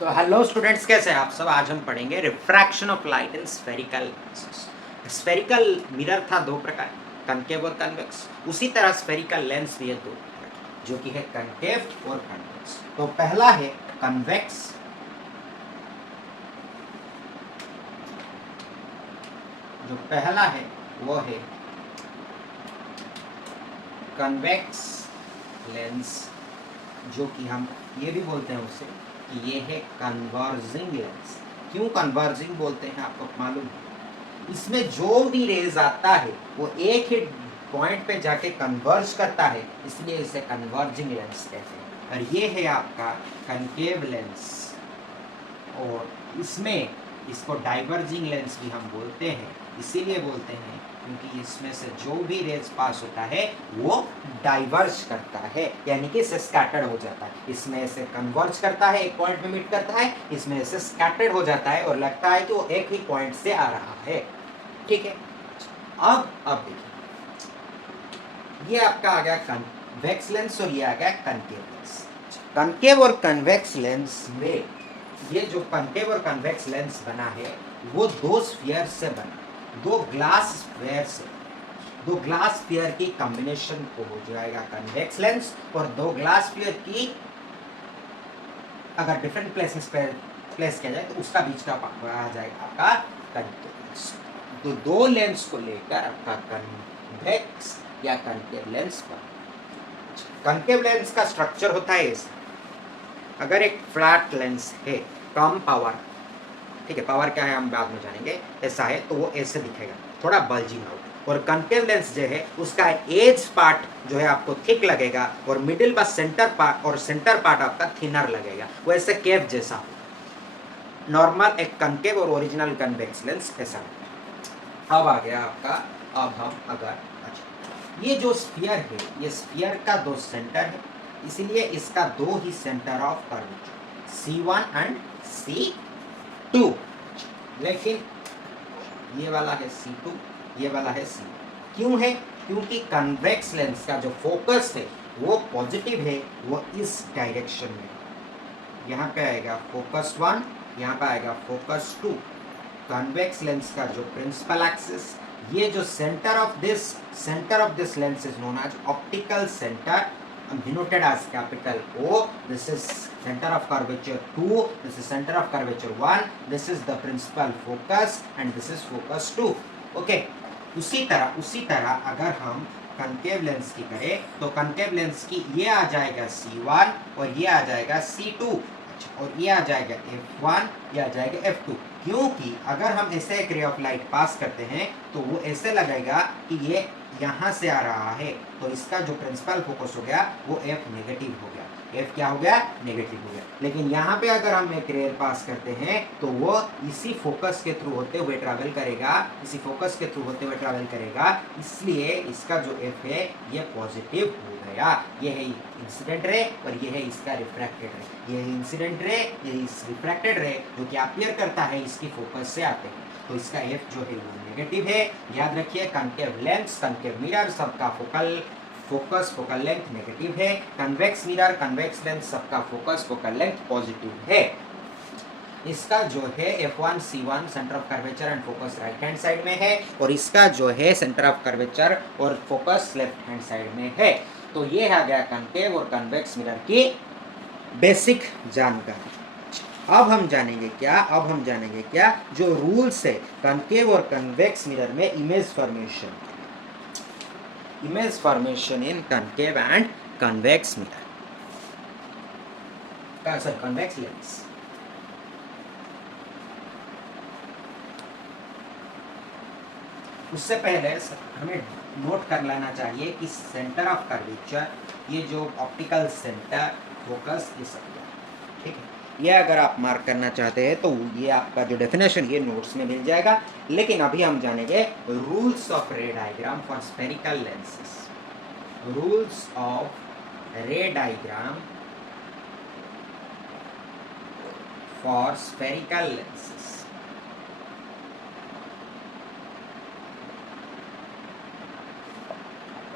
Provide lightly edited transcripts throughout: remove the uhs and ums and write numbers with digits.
तो hello students, कैसे हैं आप सब। आज हम पढ़ेंगे refraction of light in spherical. Spherical mirror था दो प्रकार, कनकेव और कन्वेक्स। उसी तरह स्फेरिकल लेंस भी है दो प्रकार, जो कि है कनकेव और कन्वेक्स। तो पहला है कन्वेक्स, जो पहला है वो है कन्वेक्स लेंस, जो कि हम ये भी बोलते हैं उसे कि ये है कन्वर्जिंग लेंस। क्यों कन्वर्जिंग बोलते हैं आपको मालूम है? इसमें जो भी रेज आता है वो एक ही पॉइंट पे जाके कन्वर्ज करता है, इसलिए इसे कन्वर्जिंग लेंस कहते हैं। और ये है आपका कनकेव लेंस, और इसमें इसको डाइवर्जिंग लेंस भी हम बोलते हैं। इसीलिए बोलते हैं क्योंकि इसमें से जो भी रेज पास होता है वो डाइवर्ज करता है, यानी कि इससे स्कैटर्ड हो जाता है। इसमें से कन्वर्ज करता है, एक पॉइंट पे मीट करता है, इसमें से स्कैटर्ड हो जाता है और लगता है कि वो एक ही पॉइंट से आ रहा है। ठीक है, अब देखिए, ये आपका आ गया कन्वेक्स लेंस और ये आ गया कनकेव लेंस। कनकेव और कन्वेक्स लेंस में ये जो कनकेव और कन्वेक्स लेंस बना है वो दो स्फीयर से बना, दो ग्लास स्फीयर से, दो ग्लास स्फीयर की कॉम्बिनेशन को हो जाएगा कन्वेक्स लेंस, और दो ग्लास स्फीयर की अगर डिफरेंट प्लेसेस पे प्लेस किया जाए तो उसका बीच का आ जाएगा आपका कनकेव लेंस। तो दो लेंस को लेकर आपका कन्वेक्स या कनकेव लेंस पर। कनकेव लेंस का स्ट्रक्चर होता है ऐसा। अगर एक फ्लैट लेंस है, कम पावर, ठीक है, पावर क्या है हम बाद में जानेंगे, ऐसा है तो वो ऐसे दिखेगा, थोड़ा बल्जिंग आउट। और कनकेव लेंस जो है उसका एज पार्ट जो है आपको थिक लगेगा और मिडिल का सेंटर पार्ट आपका थिनर लगेगा, वो ऐसे केव जैसा हो। नॉर्मल एक कनकेव और ओरिजिनल कन्वेक्स लेंस ऐसा है। अब आ गया आपका, अब हम अगर ये जो स्फीयर है, ये स्फीयर का दो सेंटर है, इसीलिए इसका दो ही centre of curvature, C1 and C2। लेकिन ये वाला है C2, ये वाला है C। क्यों है? क्योंकि कन्वेक्स लेंस का जो फोकस है वो पॉजिटिव है, वो इस डायरेक्शन में। यहाँ पे आएगा फोकस 1, यहाँ पे आएगा फोकस 2। कन्वेक्स लेंस का जो प्रिंसिपल एक्सिस, ये जो centre of this lens is known as optical centre, denoted as capital O. This is center of curvature 2, this is center of curvature 1, this is the principal focus and this is focus 2. Okay, उसी तरह अगर हम concave lens की करें तो concave lens की ये आ जाएगा C1 और ये आ जाएगा C2, और ये आ जाएगा F1, ये आ जाएगा F2। क्योंकि अगर हम ऐसे एक रे ऑफ लाइट पास करते हैं तो वो ऐसे लगेगा कि ये यहाँ से आ रहा है, तो इसका जो प्रिंसिपल फोकस हो गया वो F नेगेटिव हो गया। F क्या हो गया? नेगेटिव हो गया। लेकिन यहाँ पे अगर हम एक रे पास करते हैं तो वो इसी फोकस के थ्रू होते हुए ट्रैवल करेगा, इसी फोकस के थ्रू होते हुए ट्रैवल करेगा, इसलिए इसका जो F है ये पॉजिटिव हो गया। ये है इंसिडेंट रे और ये है इसका रिफ्रैक्टेड रे। ये है इंसिडेंट रे, ये इस रिफ्रैक्टेड रे जो कि अपीयर करता है इसकी फोकस से आते हैं, तो इसका F जो है वो नेगेटिव है। याद रखिए, कनकेव लेंस, कनकेव मिरर सबका फोकल लेंथ नेगेटिव है। कन्वेक्स मिरर, कन्वेक्स लेंस सबका फोकल लेंथ पॉजिटिव है। इसका जो है F1 C1 centre of curvature and focus right hand side में है, और इसका जो है सेंटर ऑफ कर्वेचर और फोकस लेफ्ट हैंड साइड में है। तो ये आ गया कनकेव और कन्वेक्स मिरर की बेसिक जानकारी। अब हम जानेंगे क्या, जो रूल्स है कनकेव और कन्वेक्स मिरर में image formation in concave and convex mirror, convex lens. उससे पहले हमें नोट कर लेना चाहिए कि सेंटर ऑफ कर्वेचर, ये जो ऑप्टिकल सेंटर, फोकस, ये सब, ठीक है, ये अगर आप मार्क करना चाहते हैं तो ये आपका जो डेफिनेशन ये नोट्स में मिल जाएगा। लेकिन अभी हम जानेंगे रूल्स ऑफ रे diagram for spherical lenses. Rules of रे डायग्राम फॉर स्फेरिकल लेंसेस।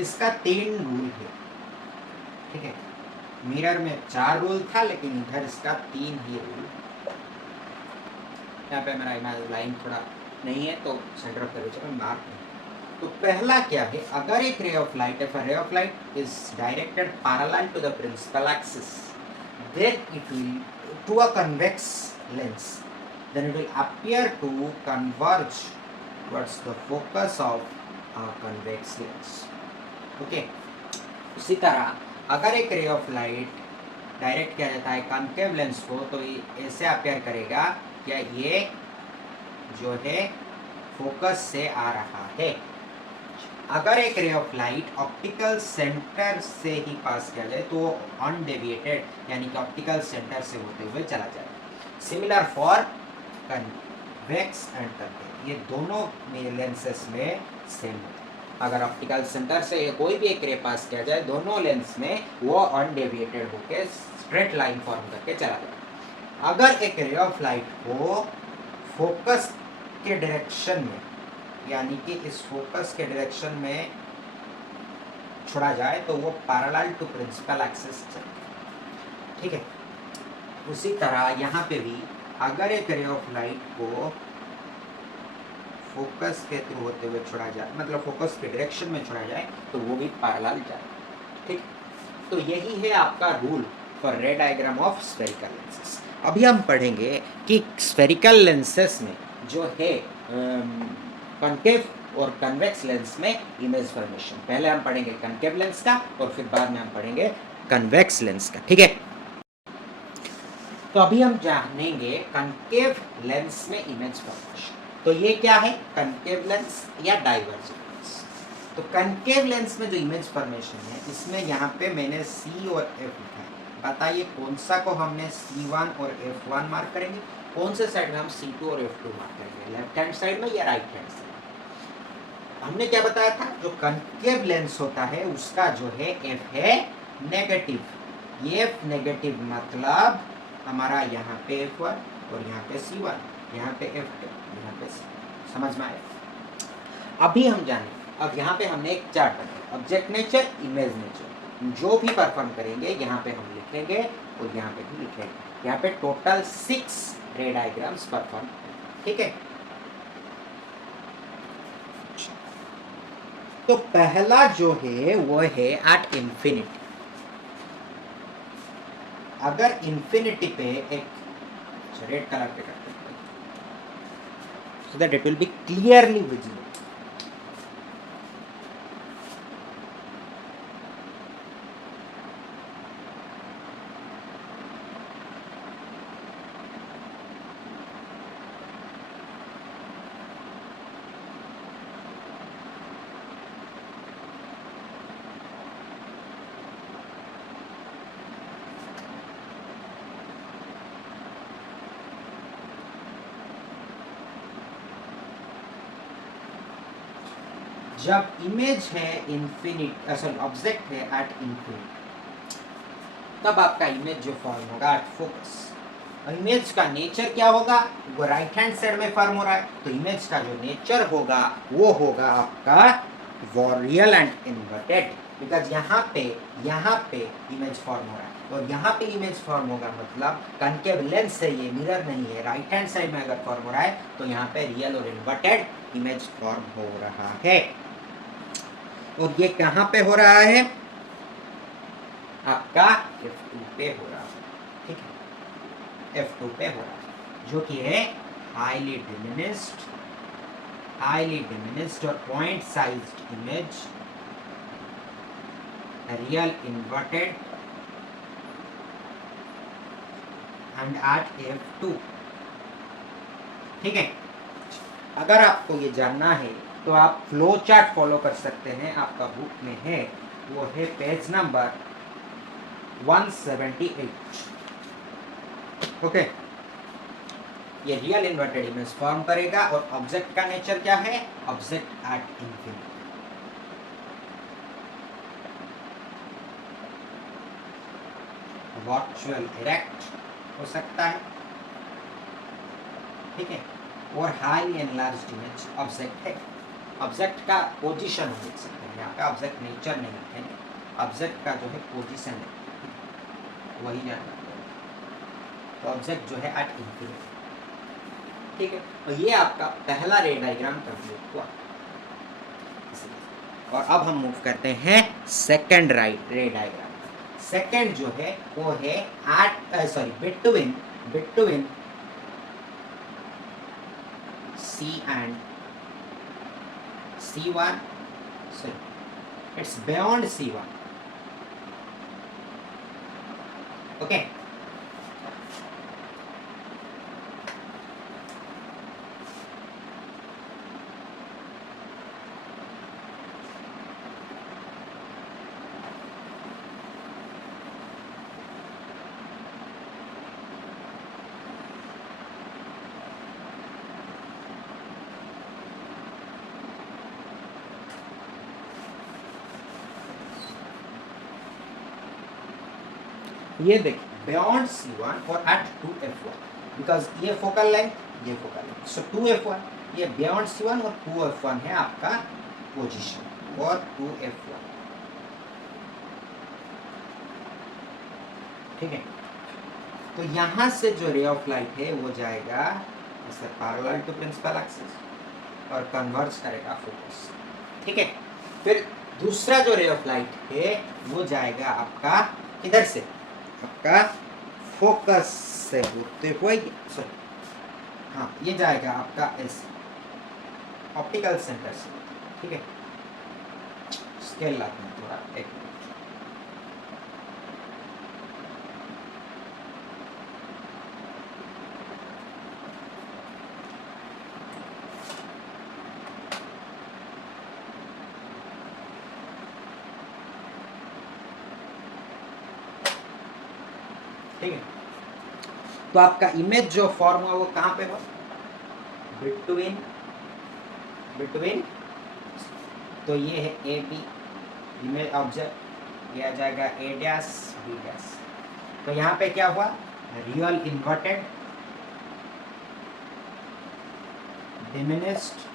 इसका 3 रूल है, ठीक है। मिरर में 4 रूल था, लेकिन इधर इसका 3 ही रूल यहाँ पे मेरा लाइन थोड़ा नहीं है तो सेंटर ऑफ कर्वेचर में मार्क नहीं। तो पहला क्या है, अगर एक रे of light, if a ray of light is directed parallel to the principal axis, then it will to a convex lens, then it will appear to converge towards the focus of a convex lens. Okay, उसी तरह अगर एक रे of light direct किया जाता है concave lens को, तो ये ऐसे अपेयर करेगा क्या ये जो है फोकस से आ रहा है। अगर एक रे ऑफ लाइट ऑप्टिकल सेंटर से ही पास किया जाए तो अनडेविएटेड यानी कि ऑप्टिकल सेंटर से होते हुए चला जाए। Similar for convex and convex, ये दोनों लेंसेस में सेम है। अगर ऑप्टिकल सेंटर से कोई भी एक रे पास किया जाए, दोनों लेंस में वो अनडेविएटेड होकर स्ट्रेट लाइन फॉर्म करके चला जाए। अगर एक रे ऑफ लाइट को फोकस के डायरेक्शन में यानी कि इस फोकस के डायरेक्शन में छोड़ा जाए तो वो पैरेलल टू प्रिंसिपल एक्सिस चले। ठीक है, उसी तरह यहाँ पे भी अगर एक रे ऑफ लाइट को फोकस के थ्रू होते हुए छोड़ा जाए, मतलब फोकस के डायरेक्शन में छोड़ा जाए, तो वो भी पैरेलल जाए। ठीक, तो यही है आपका रूल फॉर रे डायग्राम ऑफ स्फेरिकल लेंसेस। अभी हम पढ़ेंगे कि स्फेरिकल लेंसेस में जो है कॉन्केव और कन्वेक्स लेंस में इमेज फॉर्मेशन। पहले हम पढ़ेंगे कॉन्केव लेंस का और फिर बाद में हम पढ़ेंगे कन्वेक्स लेंस का। ठीक है, तो अभी हम जानेंगे कॉन्केव लेंस में इमेज फॉर्मेशन। तो ये क्या है, कॉन्केव लेंस या डाइवर्जेंट लेंस। तो कॉन्केव लेंस में जो इमेज फॉर्मेशन है, इसमें यहाँ पे मैंने C और F लिखा है। बताइए कौन सा को हमने C1 और F1 मार्क करेंगे, कौन से साइड में हम C2 और F2 मार्क करेंगे, लेफ्ट हैंड साइड में या राइट हैंड साइड। हमने क्या बताया था, जो कॉन्केव लेंस होता है उसका जो है F है नेगेटिव। F नेगेटिव मतलब हमारा यहाँ पे F1 और यहाँ पे C1, यहाँ पे F2, यहाँ पे C। समझ में आया। अभी हम जाने, अब यहाँ पे हमने एक चार्ट बनाया, ऑब्जेक्ट नेचर, इमेज नेचर। जो भी परफॉर्म करेंगे यहाँ पे हम लिखेंगे और यहाँ पे भी लिखेंगे। यहाँ पे टोटल 6 रे डायग्राम्स परफॉर्म। ठीक है, तो पहला जो है वो है एट इंफिनिटी। अगर इंफिनिटी पे एक रेड कलर पे करते हैं so that it will be clearly visible. जब इमेज है इन्फिनिट, असल ऑब्जेक्ट है एट इन्फिनिट, तब आपका इमेज जो फॉर्म होगा एट फोकस। और इमेज का नेचर क्या होगा, वो राइट हैंड साइड में फॉर्म हो रहा है, तो इमेज का जो नेचर होगा वो होगा आपका वॉरियल एंड इन्वर्टेड। बिकॉज यहाँ पे इमेज फॉर्म हो रहा है और यहाँ पे इमेज फॉर्म होगा, मतलब कॉन्केव लेंस है, ये मिरर नहीं है। राइट हैंड साइड में अगर फॉर्म हो रहा है तो यहाँ पे रियल और इन्वर्टेड इमेज फॉर्म हो रहा है। और ये कहाँ पे हो रहा है, आपका F2 पे हो रहा है। ठीक है, F2 पे हो रहा है, जो कि है हाईली डिमिनिस्ड और point sized image, real inverted and at F2। ठीक है, अगर आपको ये जानना है तो आप फ्लो चार्ट फॉलो कर सकते हैं, आपका बुक में है, वो है पेज नंबर 178। ओके, ये रियल इन्वर्टेड इमेज फॉर्म करेगा और ऑब्जेक्ट का नेचर क्या है, object at infinity. Virtual erect हो सकता है। ठीक है, और हाईली एनलार्ज्ड इमेज ऑब्जेक्ट है। ऑब्जेक्ट का पोजीशन हम देख सकते हैं, यहाँ पे ऑब्जेक्ट नेचर नहीं लिखेंगे, ऑब्जेक्ट का जो है पोजीशन है वही जानना है। तो ऑब्जेक्ट जो है एट इंफिनिटी। ठीक है, और ये आपका पहला रे डायग्राम कंप्लीट हुआ। और अब हम मूव करते हैं सेकंड रे डायग्राम। सेकंड जो है वो है between C and C1, sorry, it's beyond C1. Okay. ये देखिए बियॉन्ड C1 और एट 2f1, बिकॉज ये फोकल लेंथ, ये फोकल लेंथ, सो 2f1 ये बियॉन्ड C1 और 2f1 है आपका पोजीशन और 2f1, ठीक है। तो यहाँ से जो रे ऑफ लाइट है वो जाएगा ऐसे पैरेलल टू प्रिंसिपल एक्सिस और कन्वर्ज करेगा फोकस, ठीक है। फिर दूसरा जो रे ऑफ लाइट है वो जाएगा आपका किधर से, आपका फोकस से होते हुए, सॉरी हाँ, ये जाएगा आपका इस ऑप्टिकल सेंटर से, ठीक है। स्केल लाते हैं थोड़ा, एक ठीक है। तो आपका इमेज जो फॉर्म हुआ वो कहाँ पे हुआ, बिटवीन, तो ये है ए बी इमेज ऑब्जेक्ट, ये आ जाएगा ए डैश बी डैश। तो यहाँ पे क्या हुआ, रियल इन्वर्टेड डिमिनिस्ड,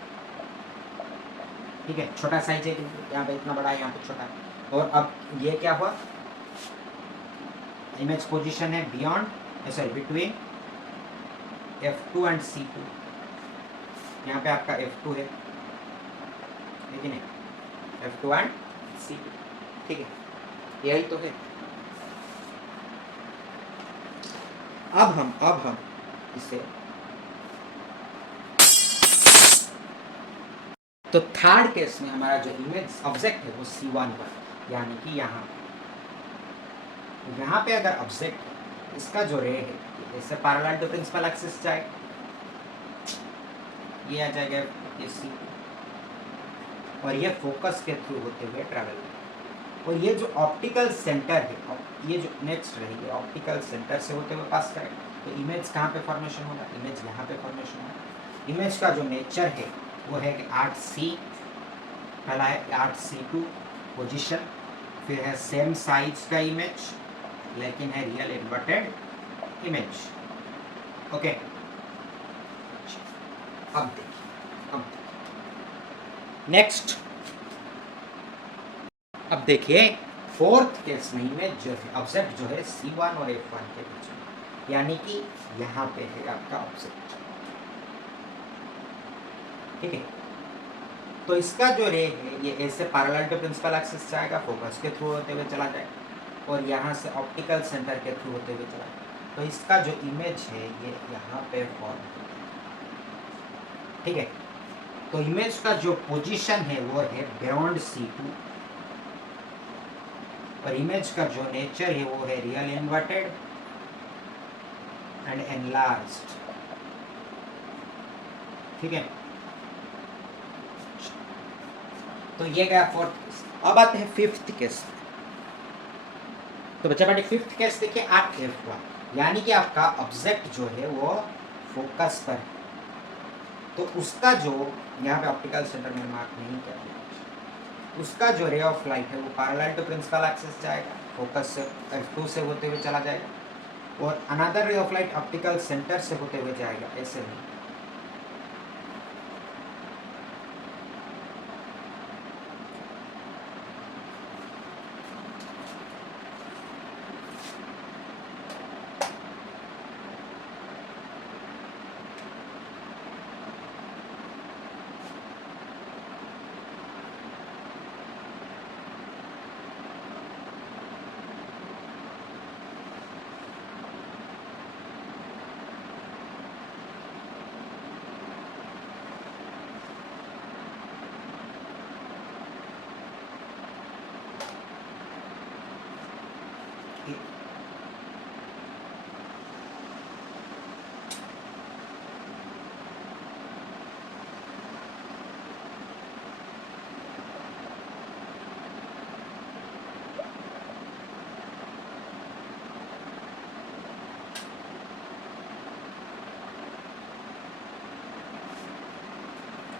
ठीक है, छोटा साइज है, यहाँ पे इतना बड़ा है, यहाँ पे छोटा है। और अब ये क्या हुआ, इमेज पोजीशन है beyond, sorry between F2 and C2, यहाँ पे आपका F2 है, लेकिन नहीं F2 एंड C2, ठीक है, यही तो है। अब हम इसे, तो थर्ड केस में हमारा जो इमेज ऑब्जेक्ट है वो C1 पर, यानी कि यहाँ पे अगर ऑब्जेक्ट है, इसका जो रे है इससे पैरेलल टू प्रिंसिपल एक्सिस जाएगा, ये आ जाएगा ये C, और ये फोकस के थ्रू होते हुए ट्रैवल, और ये जो ऑप्टिकल सेंटर है, ये जो नेक्स्ट रहेगी ऑप्टिकल सेंटर से होते हुए पास करेगा। तो इमेज कहाँ पे फॉर्मेशन होगा, इमेज यहाँ पे फॉर्मेशन होगा। इमेज का जो नेचर है वो है कि 8C, पहला है 8C2 पोजीशन, फिर है सेम साइज का इमेज लेकिन है रियल इन्वर्टेड इमेज, ओके। अब देखिए नेक्स्ट, अब देखिए फोर्थ केस में इमेज जो है ऑब्जेक्ट जो है C1 और F1 के बीच में, यानी कि यहाँ पे है आपका ऑब्जेक्ट, ठीक है। तो इसका जो रे है ये ऐसे पैरेलल टू प्रिंसिपल एक्सिस जाएगा, फोकस के थ्रू होते हुए चला जाएगा, और यहाँ से ऑप्टिकल सेंटर के थ्रू होते हुए चला जाएगा। तो इसका जो इमेज है ये यहाँ पे फॉर्म, ठीक है। तो इमेज का जो पोजीशन है वो है बियॉन्ड C2, और इमेज का जो नेचर है वो है रियल इन्वर्टेड एंड एनलार्ज्ड, ठीक है। तो ये गया फोर्थ केस। अब आते हैं फिफ्थ केस। तो बच्चा बेटे फिफ्थ केस देखिए 8F1, यानी कि आपका ऑब्जेक्ट जो है वो फोकस पर है, तो उसका जो यहाँ पे ऑप्टिकल सेंटर में मार्क नहीं किया, उसका जो रे ऑफ लाइट है वो पैरेलल टू प्रिंसिपल एक्सिस जाएगा, फोकस से F2 से होते हुए चला जाएगा, और अनदर रे ऑफ लाइट ऑप्टिकल सेंटर से होते हुए जाएगा, ऐसे नहीं।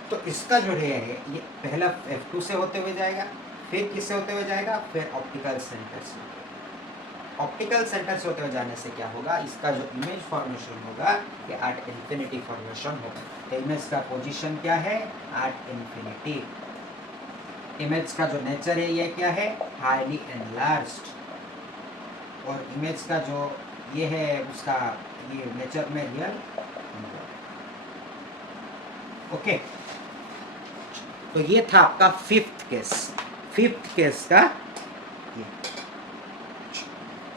तो इसका जो रे है ये पहला F2 से होते हुए जाएगा, फिर किससे होते हुए जाएगा, फिर ऑप्टिकल सेंटर से। ऑप्टिकल सेंटर से होते हुए जाने से क्या होगा, इसका जो इमेज फॉर्मेशन होगा ये एट इन्फिनिटी फॉर्मेशन होगा। तो इमेज का पोजीशन क्या है, एट इन्फिनिटी। इमेज का जो नेचर है ये क्या है, हाईली एनलार्ज्ड। और इमेज का जो ये है उसका ये नेचर में रियल। ओके, तो ये था आपका फिफ्थ केस। फिफ्थ केस का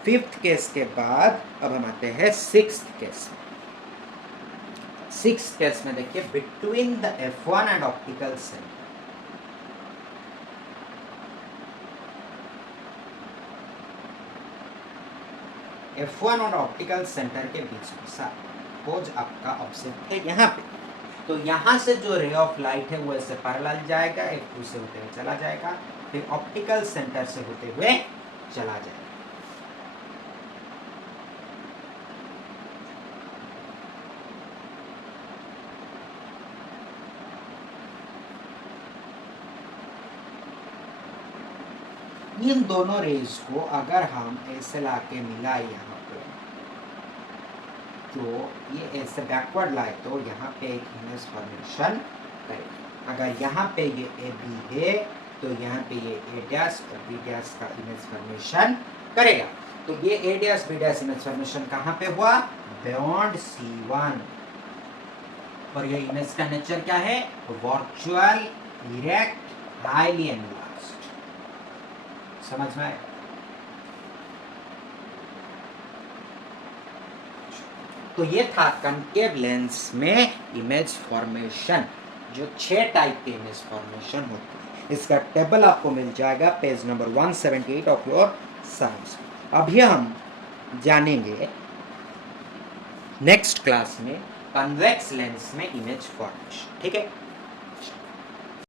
फिफ्थ केस के बाद अब हम आते हैं सिक्स्थ केस। सिक्स्थ केस में देखिए, between the F1 and optical centre. F1 और ऑप्टिकल सेंटर के बीच में सपोज आपका ऑब्जेक्ट है यहाँ पे, तो यहाँ से जो रे ऑफ लाइट है वो ऐसे पैरेलल जाएगा, F2 से होते हुए चला जाएगा, फिर ऑप्टिकल सेंटर से होते हुए चला जाएगा। इन दोनों रेज को अगर हम ऐसे लाके मिलाए यहाँ पे, तो ये ऐसे बैकवर्ड लाए तो यहाँ पे एक इमेज फॉर्मेशन करेगा। अगर यहाँ पे ये ए बी है तो यहाँ पे ये ए डैश और बी डैश का इमेज फॉर्मेशन करेगा। तो ये A dash B dash image formation कहाँ पे हुआ, बियॉन्ड C1। और ये इमेज का नेचर क्या है, वर्चुअल, डायरेक्ट, हाईली एनलार्ज्ड। समझ में आए? तो ये था कनकेव लेंस में इमेज फॉर्मेशन, जो 6 टाइप के इमेज फॉर्मेशन होते हैं। इसका टेबल आपको मिल जाएगा page number 178 of your science. अभी हम जानेंगे नेक्स्ट क्लास में कन्वेक्स लेंस में इमेज फॉर्मेशन। ठीक है।